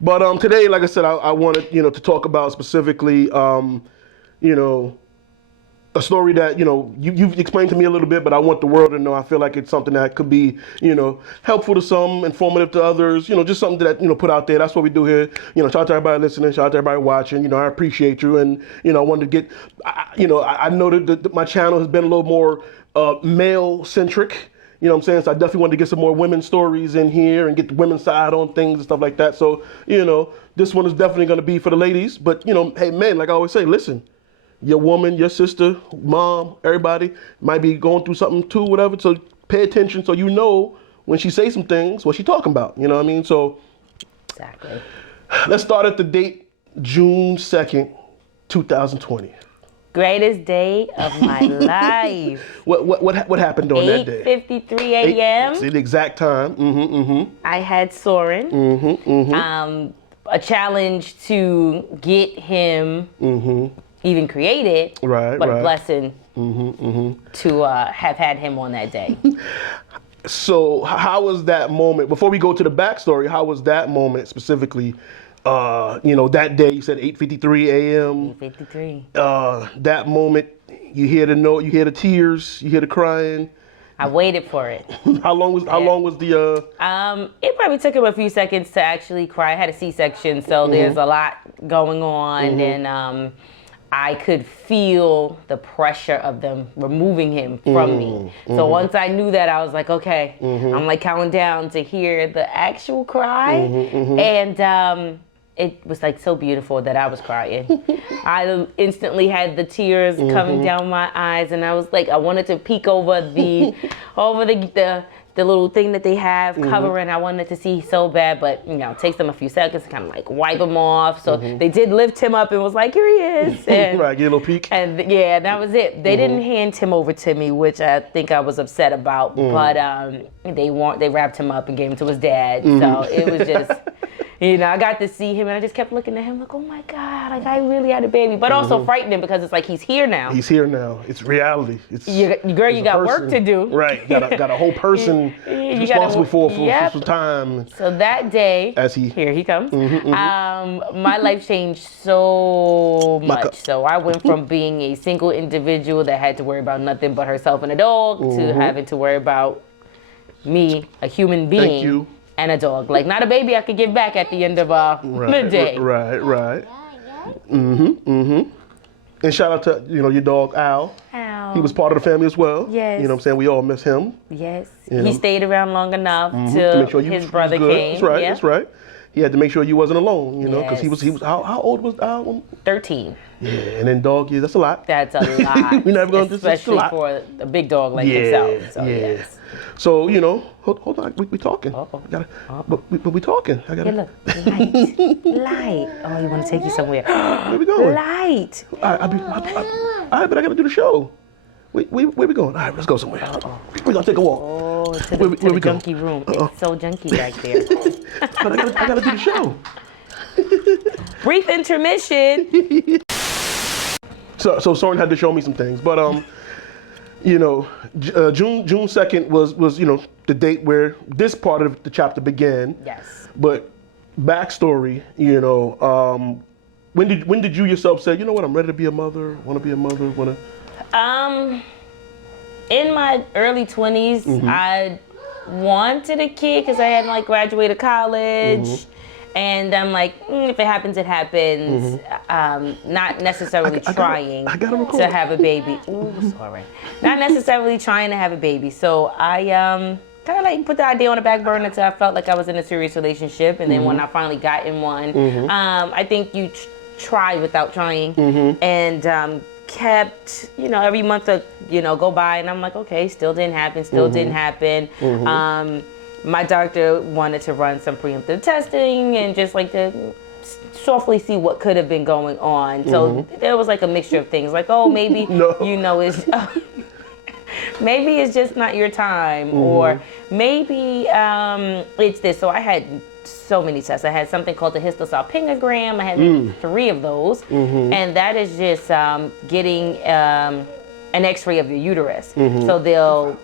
But today, like I said, I wanted to talk about specifically a story that you've explained to me a little bit, but I want the world to know. I feel like it's something that could be helpful to some, informative to others. Just something that put out there. That's what we do here. Shout out to everybody listening. Shout out to everybody watching. I appreciate you, and I wanted to get. I know that my channel has been a little more male centric. You know what I'm saying? So I definitely wanted to get some more women's stories in here and get the women's side on things and stuff like that. So this one is definitely going to be for the ladies. But hey man, like I always say, listen. Your woman, your sister, mom, everybody might be going through something too, whatever. So pay attention so when she says some things, what she talking about. You know what I mean? So exactly. Let's start at the date, June 2nd, 2020. Greatest day of my life. What happened on that day? 8:53 a.m. See the exact time. I had Soren. A challenge to get him even created, right? But a blessing to have had him on that day. So how was that moment? Before we go to the backstory, how was that moment specifically? That day you said 8:53 a.m. 8:53. That moment, you hear the note, you hear the tears, you hear the crying. I waited for it. How long was the? It probably took him a few seconds to actually cry. I had a C-section, so there's a lot going on, and I could feel the pressure of them removing him from me. So once I knew that, I was like, okay, I'm like counting down to hear the actual cry. And it was like so beautiful that I was crying. I instantly had the tears coming down my eyes, and I was like, I wanted to peek over the little thing that they have covering. I wanted to see so bad, but it takes them a few seconds to kind of like wipe them off. So they did lift him up and was like, here he is. And, right, get a little peek. And yeah, that was it. They didn't hand him over to me, which I think I was upset about. But they wrapped him up and gave him to his dad. So it was just. I got to see him, and I just kept looking at him like, oh my God, like I really had a baby. But also frightening because it's like he's here now. He's here now. It's reality. It's girl, you got work to do. Right, got a whole person responsible for time. So that day, here he comes. My life changed so much. So I went from being a single individual that had to worry about nothing but herself and a dog to having to worry about me, a human being. Thank you. And a dog, like not a baby I could give back at the end of the day. Right. And shout out to your dog Al. He was part of the family as well. Yes. You know what I'm saying? We all miss him. Yes. He stayed around long enough to make sure his brother came. That's right. That's right. He had to make sure you wasn't alone. Because he was. How old was Al? 13. Yeah, and then dog years. That's a lot. That's a lot. We never going to especially for a big dog like himself. So, yes. So hold on, we talking. But we talking. I gotta. Hey, look, light. Oh, you want to take you somewhere? Where we going? Light. All right, but I gotta do the show. Where we going? All right, let's go somewhere. We're gonna take a walk. Oh, to the junkie room. It's so junky back there. But I gotta do the show. Brief intermission. So Soren had to show me some things, but June 2nd was the date where this part of the chapter began. Yes. But backstory, when did you yourself say, you know what, I'm ready to be a mother, want to be a mother, want to? In my early 20s, I wanted a kid because I hadn't graduated college. And I'm like, if it happens, it happens. Not necessarily trying to have a baby. Ooh, sorry. Not necessarily trying to have a baby. So I kind of put the idea on the back burner until I felt like I was in a serious relationship. And then when I finally got in one, I think you try without trying. And kept, every month go by, and I'm like, okay, still didn't happen. My doctor wanted to run some preemptive testing and just to softly see what could have been going on. So there was a mixture of things, maybe it's maybe it's just not your time, or maybe it's this. So I had so many tests. I had something called the histosalpingogram. I had 3 of those, and that is just getting an X-ray of your uterus. So they'll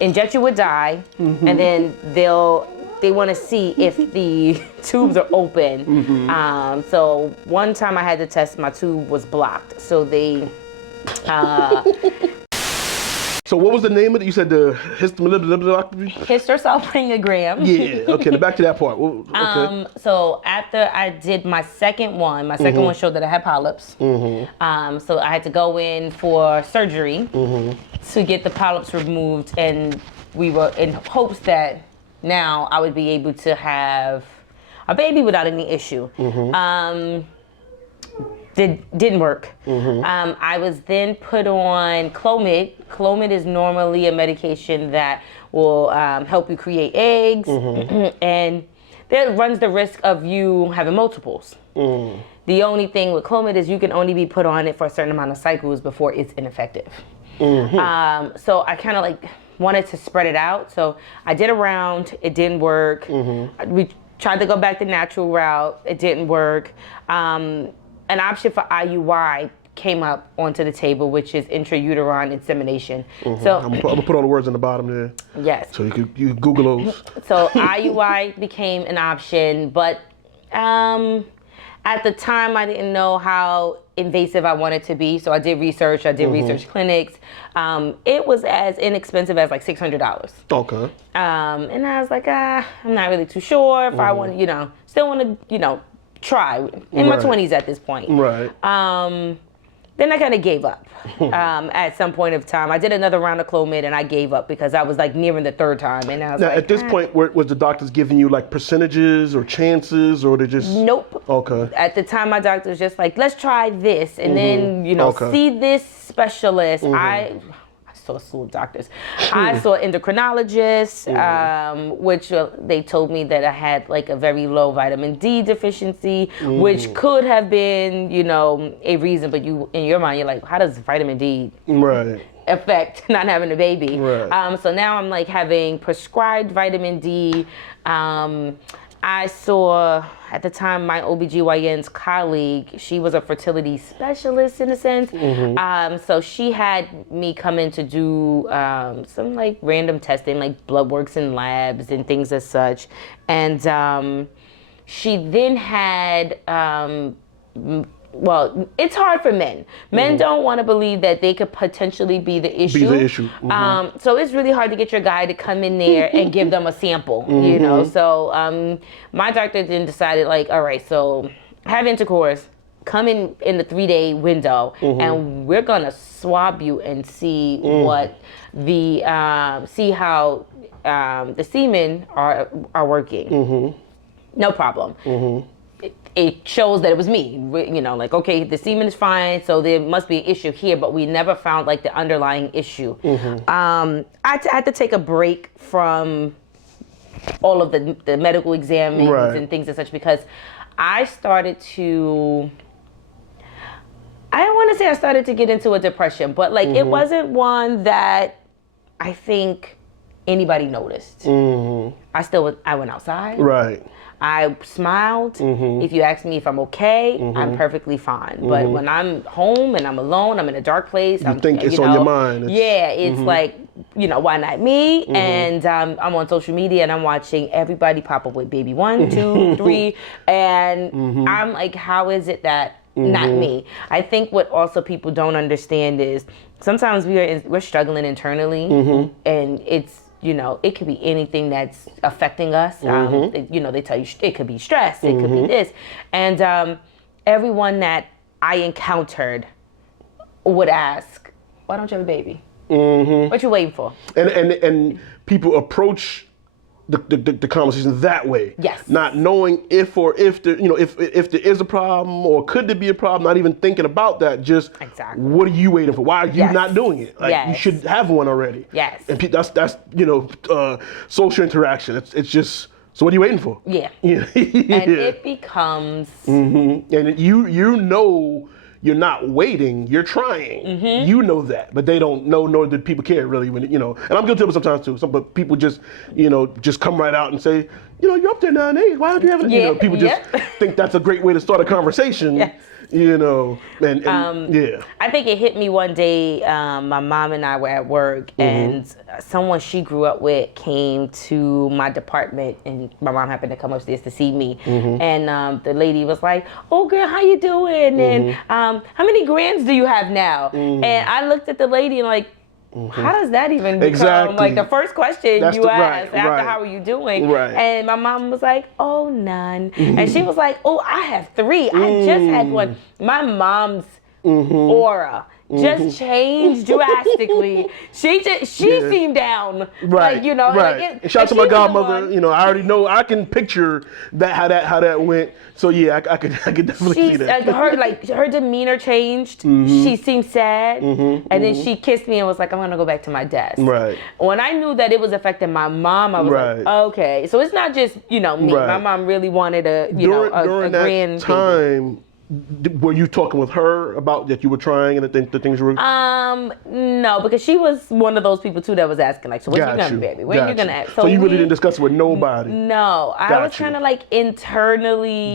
inject you with dye, and then they'll they want to see if the tubes are open. So one time I had to test, my tube was blocked. So they, So what was the name of it? You said the hysterectomy? hysterosalpingogram. Yeah, okay, back to that part. Okay. So after I did my second one showed that I had polyps. So I had to go in for surgery to get the polyps removed, and we were in hopes that now I would be able to have a baby without any issue. Didn't work. I was then put on Clomid. Clomid is normally a medication that will help you create eggs, and that runs the risk of you having multiples. The only thing with Clomid is you can only be put on it for a certain amount of cycles before it's ineffective. So I kind of like wanted to spread it out. So I did a round. It didn't work. We tried to go back the natural route. It didn't work. An option for IUI came up onto the table, which is intrauterine insemination. So I'm gonna put all the words in the bottom there. Yes. So you can Google those. So IUI became an option, but at the time I didn't know how invasive I wanted to be. So I did research. I did research clinics. It was as inexpensive as like $600. Okay. And I was like, I'm not really too sure if I want to, still want to, try in my 20s at this point. Right. Then I kind of gave up at some point of time. I did another round of Clomid and I gave up because I was like nearing the third time. And I was Now, like, at this point, was the doctors giving you like percentages or chances, or they just? Nope. Okay. At the time, my doctor was just like, let's try this. And then, Okay. see this specialist. I saw a slew of doctors. I saw endocrinologists, which they told me that I had like a very low vitamin D deficiency, which could have been, a reason. But you, in your mind, you're like, how does vitamin D affect not having a baby? Right. So now I'm like having prescribed vitamin D. I saw, at the time, my OBGYN's colleague, she was a fertility specialist in a sense. So she had me come in to do some like random testing, like blood works in labs and things as such. And she then had, well, it's hard for men. Men don't want to believe that they could potentially be the issue. So it's really hard to get your guy to come in there and give them a sample, So my doctor then decided like, all right, so have intercourse, come in the 3-day window, and we're going to swab you and see what the, see how the semen are working. No problem. It shows that it was me, like, okay, the semen is fine, so there must be an issue here, but we never found like the underlying issue. I had to take a break from all of the medical exams and things and such, because I started to, I don't want to say I started to get into a depression, but like it wasn't one that I think anybody noticed. I went outside. Right. I smiled. If you ask me if I'm okay, I'm perfectly fine. But when I'm home and I'm alone, I'm in a dark place. You think it's on your mind. It's like, why not me? And I'm on social media and I'm watching everybody pop up with baby 1, 2, 3. And I'm like, how is it that not me? I think what also people don't understand is sometimes we're struggling internally, and it's, it could be anything that's affecting us. They tell you it could be stress, it could be this. And everyone that I encountered would ask, why don't you have a baby? What you waiting for? And people approach the conversation that way. Yes. Not knowing if there, if there is a problem or could there be a problem, not even thinking about that. Just what are you waiting for? Why are you not doing it? Like you should have one already. Yes. And that's social interaction. It's just, so what are you waiting for? Yeah. And it becomes. And you're not waiting, you're trying. You know that, but they don't know, nor do people care really when, and I'm guilty of it sometimes too. But people just, just come right out and say, you're up there 9 days, why aren't you having, people just think that's a great way to start a conversation. you know, and yeah. I think it hit me one day. My mom and I were at work, and someone she grew up with came to my department, and my mom happened to come upstairs to see me. And the lady was like, "Oh, girl, how you doing? And how many grands do you have now?" And I looked at the lady and like, how does that even become like the first question you ask after how are you doing? Right. And my mom was like, "Oh, none." And she was like, "Oh, I have 3. I just had one." My mom's aura just changed drastically. She seemed down. Right. Like, you know, right. And shout out to my godmother. You know, I already know. I can picture that how that went. So yeah, I could definitely see that. Her demeanor changed. She seemed sad, and then she kissed me and was like, "I'm gonna go back to my desk." Right. When I knew that it was affecting my mom, I was like, "Okay." So it's not just me. My mom really wanted a during that grand time. Were you talking with her about that you were trying and the things you were? No, because she was one of those people too that was asking like, "So when you gonna baby? When you gonna ask?" So you really didn't discuss it with nobody. No, I was kind of like internally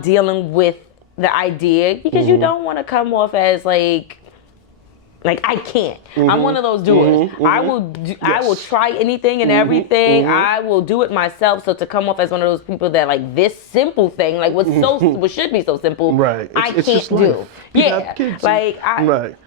dealing with the idea because you don't want to come off as like I can't. I'm one of those doers. I will try anything and everything. I will do it myself. So to come off as one of those people that like this simple thing, like what should be so simple, Right. I can't do. Life. Yeah. Like right.